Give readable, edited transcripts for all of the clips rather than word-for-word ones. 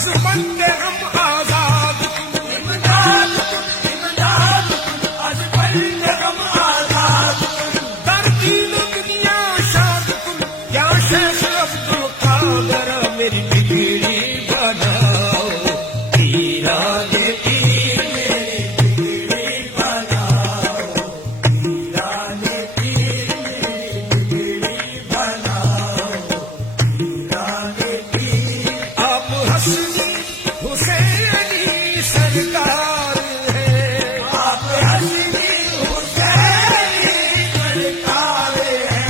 बस बंदे हम आजाद इमदाद आज बंदे हम आजाद दर्दीन दुनिया शाद या शेख अब्दुल कादर मेरी बिगड़ी बनाओ ईरान पीर मेरी बिगड़ी बनाओ ईरान पीर मेरी बिगड़ी बनाओ ईरान पीर आप हसनी हुसैनी सरकार है आप हसनी हुसैनी सरकार है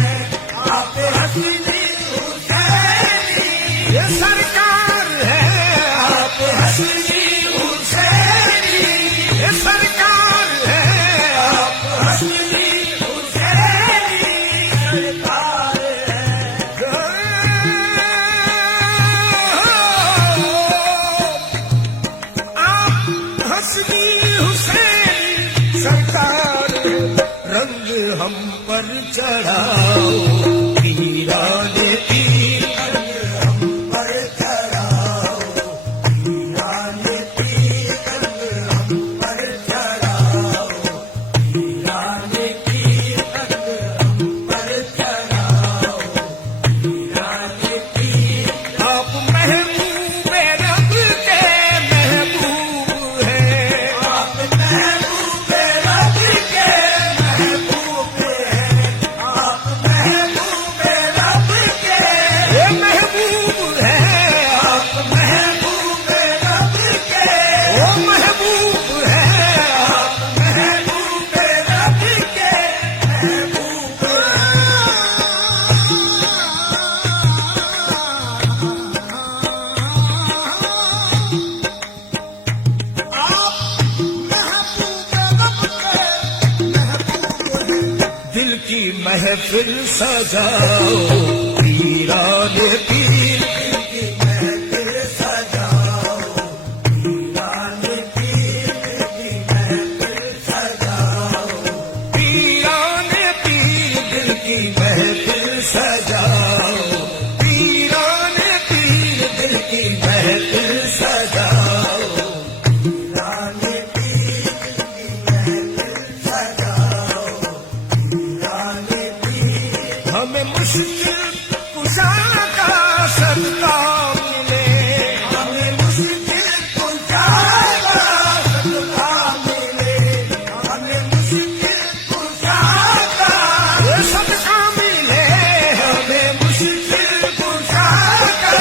आप हसनी हुसैनी ये सरकार है आप हसनी हुसैनी ये सरकार है आप हसनी हुसैनी सरकार आप हसनी हुसैनी सरकार रंग हम पर चढ़ाओ ईरान पीर रंग हम पर चढ़ाओ ईरान पीर रंग हम पर चढ़ाओ ईरान पीर रंग हम पर चढ़ाओ ईरान पीर आप महबूब रब के महबूब हैं आप महबूब रब के महबूब हैं आप महबूब रब के ये महबूब है आप महबूब रब के वो महबूब है आप महबूब रब के महबूब दिल की महफिल सजाओ ईरान पीर दिल की महफिल सजाओ ईरान पीर दिल की महफिल सजाओ ईरान पीर दिल की महफिल सजाओ ईरान पीर दिल की महफिल सजाओ ईरान पीर दिल की महफिल सजाओ ईरान पीर हमें मुश्किल कुशा का सदका मिले हमें मुश्किल कुशा का सदका मिले हमें मुश्किल कुशा का सदका मिले हमें मुश्किल कुशा का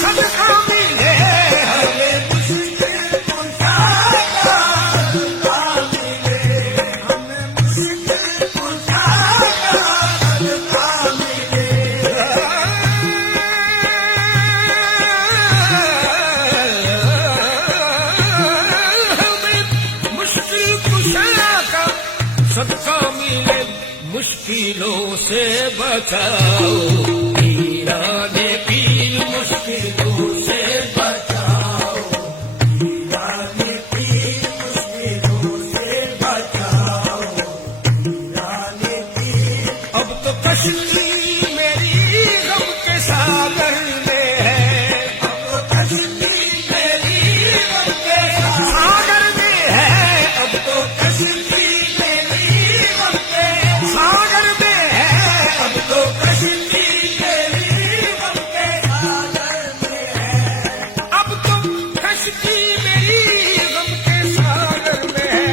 सदका मिले हमें मुश्किल कुशा का सदका मिले हमें मुश्किल कुशा का सदका मिले हमें मुश्किल कुशा का सदका मिले मुश्किलों से बचाओ ईरान पीर मुश्किलों से बचाओ ईरान पीर मुश्किलों से बचाओ ईरान पीर अब तो कश्ती मेरी गम के सागर में है अब तो कश्ती मेरी गम के सागर में है अब तो कश्ती मेरी गम के सागर में है अब तो कश्ती मेरी गम के सागर में है अब तो कश्ती मेरी गम के सागर में है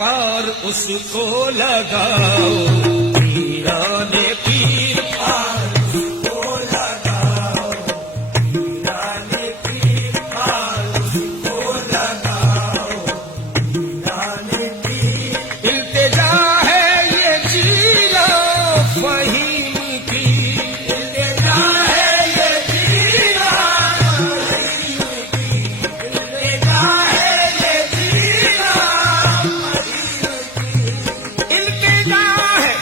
पार उसको लगाओ ईरान पीर पार उसको लगाओ ईरान पीर पार उसको लगाओ ईरान पीर इल्तिजा है ये जीला फहीम की इल्तिजा है ये जीला फहीम की इल्तिजा है ये जीला इल्तिजा है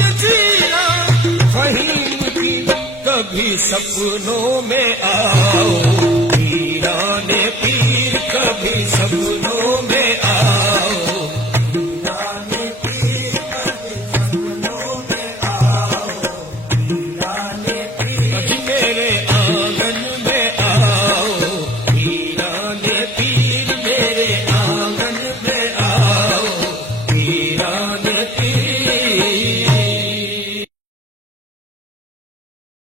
ये जीना फहीम की कभी सपनों में आओ ईरान पीर कभी सपनों में